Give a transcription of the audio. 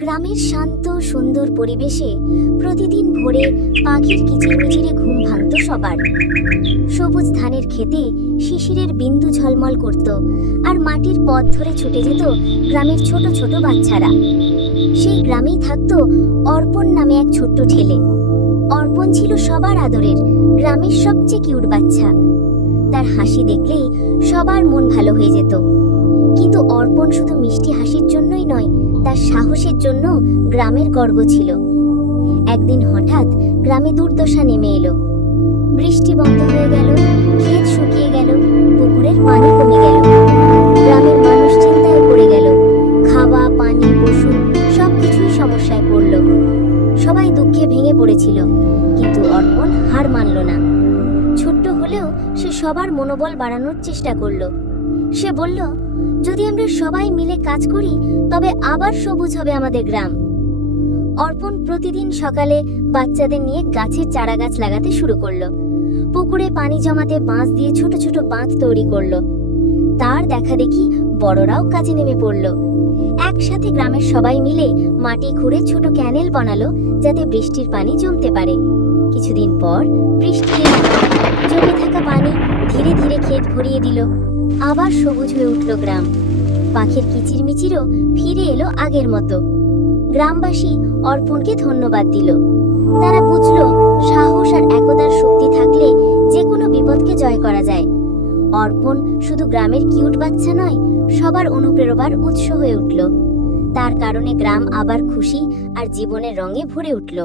গ্রামের শান্ত সুন্দর পরিবেশে প্রতিদিন ভোরে পাখির কিচিরমিচিরে ঘুম ভাঙত সবার। সবুজ ধানের খেতে শিশিরের বিন্দু ঝলমল করত, আর মাটির পথ ধরে ছুটে যেত গ্রামের ছোট ছোট বাচ্চারা। সেই গ্রামেই থাকত অর্পণ নামে এক ছোট্ট ছেলে। অর্পণ ছিল সবার আদরের, গ্রামের সবচেয়ে কিউট বাচ্চা। তার হাসি দেখলেই সবার মন ভালো হয়ে যেত। কিন্তু অর্পণ শুধু মিষ্টি হাসির জন্যই নয়, তার সাহসের জন্য গ্রামের গর্ব ছিল। একদিন হঠাৎ গ্রামে দুর্দশা নেমে এলো। বৃষ্টি বন্ধ হয়ে গেল, ক্ষেত শুকিয়ে গেল, পুকুরের পানি কমে গেল। গ্রামের মানুষ চিন্তায় পড়ে গেল। খাওয়া, পানি, পশু সবকিছুই সমস্যায় পড়ল। সবাই দুঃখে ভেঙে পড়েছিল, কিন্তু অর্পণ হার মানল না। ছোট্ট হলেও সে সবার মনোবল বাড়ানোর চেষ্টা করল। সে বলল, যদি আমরা সবাই মিলে কাজ করি তবে আবার সবুজ হবে আমাদের গ্রাম। অর্পণ প্রতিদিন সকালে বাচ্চাদের নিয়ে গাছের চারা গাছ লাগাতে শুরু করলো। পুকুরে পানি জমাতে বাঁশ দিয়ে ছোট ছোট বাঁধ তৈরি করলো। তার দেখা দেখি বড়রাও কাজে নেমে পড়ল। একসাথে গ্রামের সবাই মিলে মাটি খুঁড়ে ছোট ক্যানেল বানালো, যাতে বৃষ্টির পানি জমতে পারে। কিছুদিন পর বৃষ্টি এলো, জমে থাকা পানি ধীরে ধীরে ক্ষেত ভরিয়ে দিল। আবার সবুজ হয়ে উঠল গ্রাম। পাখির কিচিরমিচিরও ফিরে এলো আগের মতো। গ্রামবাসী অর্পণকে ধন্যবাদ দিল। তারা বুঝল, সাহস আর একতার শক্তি থাকলে যে কোনো বিপদকে জয় করা যায়। অর্পণ শুধু গ্রামের কিউট বাচ্চা নয়, সবার অনুপ্রেরণার উৎস হয়ে উঠল। তার কারণে গ্রাম আবার খুশি আর জীবনের রঙে ভরে উঠল।